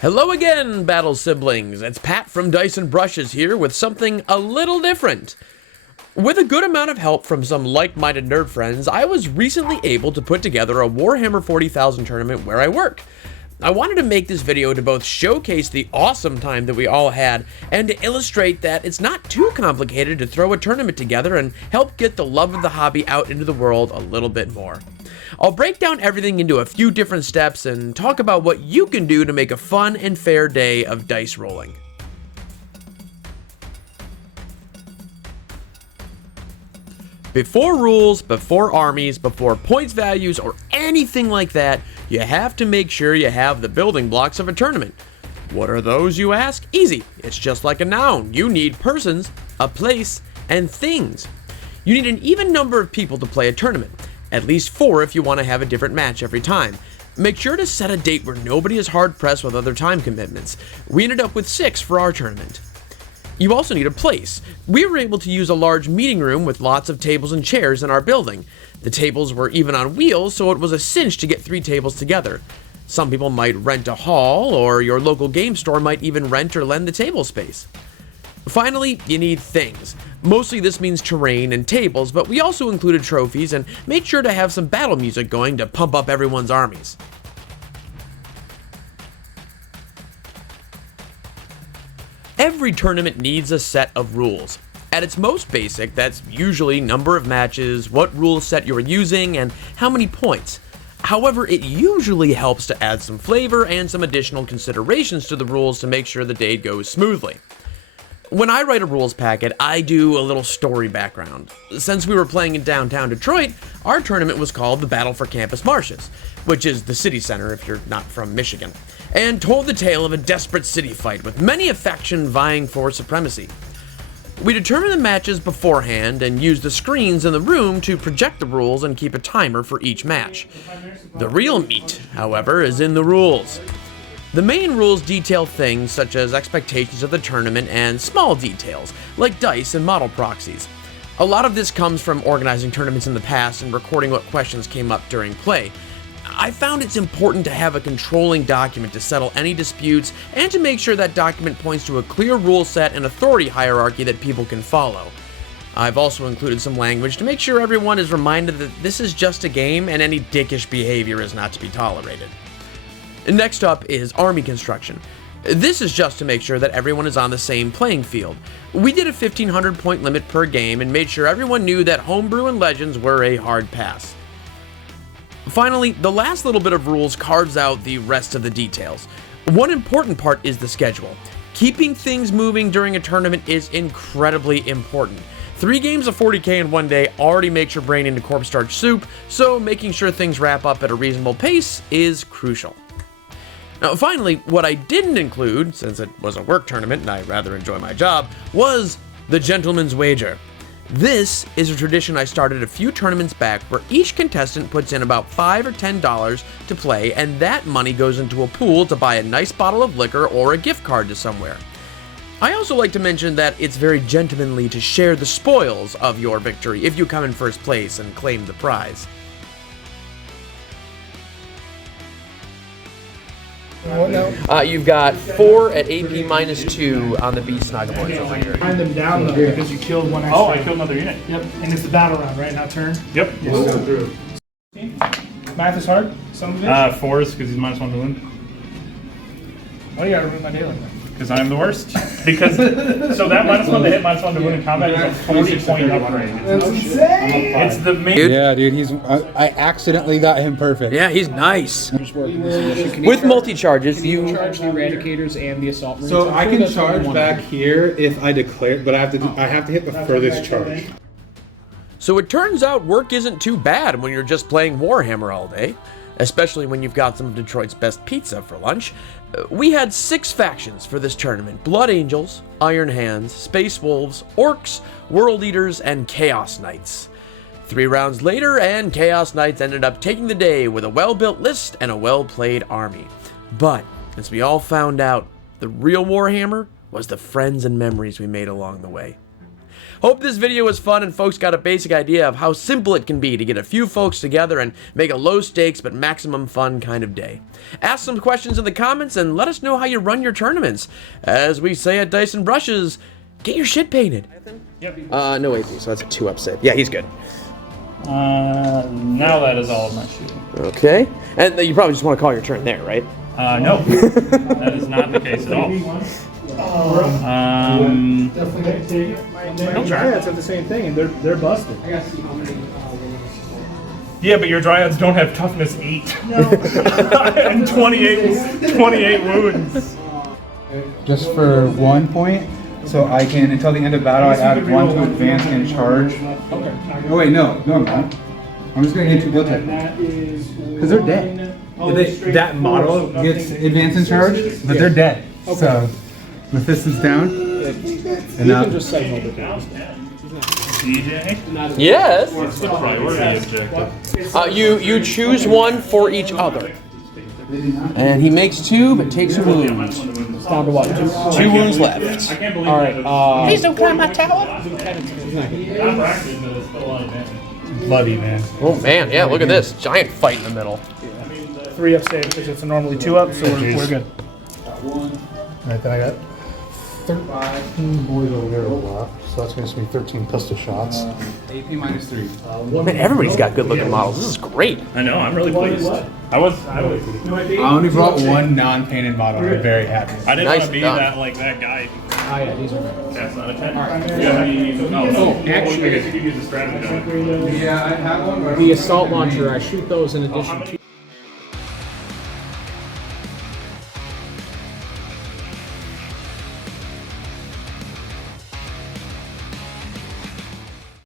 Hello again, Battle Siblings. It's Pat from Dice and Brushes here with something a little different. With a good amount of help from some like-minded nerd friends, I was recently able to put together a Warhammer 40,000 tournament where I work. I wanted to make this video to both showcase the awesome time that we all had and to illustrate that it's not too complicated to throw a tournament together and help get the love of the hobby out into the world a little bit more. I'll break down everything into a few different steps and talk about what you can do to make a fun and fair day of dice rolling. Before rules, before armies, before points values, or anything like that, you have to make sure you have the building blocks of a tournament. What are those, you ask? Easy. It's just like a noun. You need persons, a place, and things. You need an even number of people to play a tournament. At least 4 if you want to have a different match every time. Make sure to set a date where nobody is hard-pressed with other time commitments. We ended up with 6 for our tournament. You also need a place. We were able to use a large meeting room with lots of tables and chairs in our building. The tables were even on wheels, so it was a cinch to get 3 tables together. Some people might rent a hall, or your local game store might even rent or lend the table space. Finally, you need things. Mostly this means terrain and tables, but we also included trophies and made sure to have some battle music going to pump up everyone's armies. Every tournament needs a set of rules. At its most basic, that's usually number of matches, what rule set you're using, and how many points. However, it usually helps to add some flavor and some additional considerations to the rules to make sure the day goes smoothly. When I write a rules packet, I do a little story background. Since we were playing in downtown Detroit, our tournament was called the Battle for Campus Marshes, which is the city center if you're not from Michigan, and told the tale of a desperate city fight with many a faction vying for supremacy. We determined the matches beforehand and used the screens in the room to project the rules and keep a timer for each match. The real meat, however, is in the rules. The main rules detail things such as expectations of the tournament and small details, like dice and model proxies. A lot of this comes from organizing tournaments in the past and recording what questions came up during play. I found it's important to have a controlling document to settle any disputes and to make sure that document points to a clear rule set and authority hierarchy that people can follow. I've also included some language to make sure everyone is reminded that this is just a game and any dickish behavior is not to be tolerated. Next up is army construction. This is just to make sure that everyone is on the same playing field. We did a 1,500 point limit per game and made sure everyone knew that homebrew and legends were a hard pass. Finally, the last little bit of rules carves out the rest of the details. One important part is the schedule. Keeping things moving during a tournament is incredibly important. 3 games of 40k in one day already makes your brain into cornstarch soup, so making sure things wrap up at a reasonable pace is crucial. Now, finally, what I didn't include, since it was a work tournament and I rather enjoy my job, was the gentleman's wager. This is a tradition I started a few tournaments back where each contestant puts in about $5 or $10 to play, and that money goes into a pool to buy a nice bottle of liquor or a gift card to somewhere. I also like to mention that it's very gentlemanly to share the spoils of your victory if you come in first place and claim the prize. You've got 4 at AP -2 on the Beast Snuggleboards over here. Find them down though because you killed one extra. Oh, I killed another unit. Yep, and it's the battle round, right? Not turn. Yep. We'll go through. Math is hard. Some of it. 4s because he's -1 to wound. Why do you gotta ruin my day like that? Because I'm the worst. Because so that -1 to hit, -1 to wound in combat is a 40-point upgrade. That's insane. It's the main. Yeah, dude, I accidentally got him perfect. Yeah, he's nice. With multi-charges, you charge the eradicators and the assault marines. So I can charge back here if I declare, but I have to hit the furthest charge. So it turns out work isn't too bad when you're just playing Warhammer all day, especially when you've got some of Detroit's best pizza for lunch. We had 6 factions for this tournament: Blood Angels, Iron Hands, Space Wolves, Orcs, World Eaters, and Chaos Knights. 3 rounds later, and Chaos Knights ended up taking the day with a well-built list and a well-played army. But, as we all found out, the real Warhammer was the friends and memories we made along the way. Hope this video was fun and folks got a basic idea of how simple it can be to get a few folks together and make a low stakes but maximum fun kind of day. Ask some questions in the comments and let us know how you run your tournaments. As we say at Dyson Brushes, get your shit painted. Yep. No AP, so that's a 2-up save. Yeah, he's good. Now that is all of my shooting. Okay. And you probably just want to call your turn there, right? No. That is not the case at all. Dryads have the same thing, and they're busted. Yeah, but your Dryads don't have toughness 8. And 28 wounds. Just for 1 point, so I can, until the end of battle, I add 1 to advance and charge. Okay. Oh wait, no, I'm not. I'm just gonna get 2 guild type. Because they're dead. That model gets advance and charge, but they're dead. So, Mephisto's down. You can just set him over there. DJ? Yes. What's the priority objective? You choose one for each other. And he makes 2, but takes a wound. It's down to what? 2 wounds left. I can't believe Alright, Please don't climb my tower. not practiced, but it's still a lot of damage. Bloody, man. Oh man, yeah, look at this. Giant fight in the middle. 3-up save because it's normally 2-up, so we're good. Alright, then I got 13 boys over there left, so that's going to be 13 pistol shots. AP minus 3. Man, everybody's got good looking models. This is great. I know, I'm really pleased. I only brought 1 non-painted model. I'm very happy. I didn't Nice want to be done. that guy. Oh yeah, these are That's not a 10. actually- I guess you could use the strategy. Yeah, I have one. the assault launcher. I shoot those in addition to.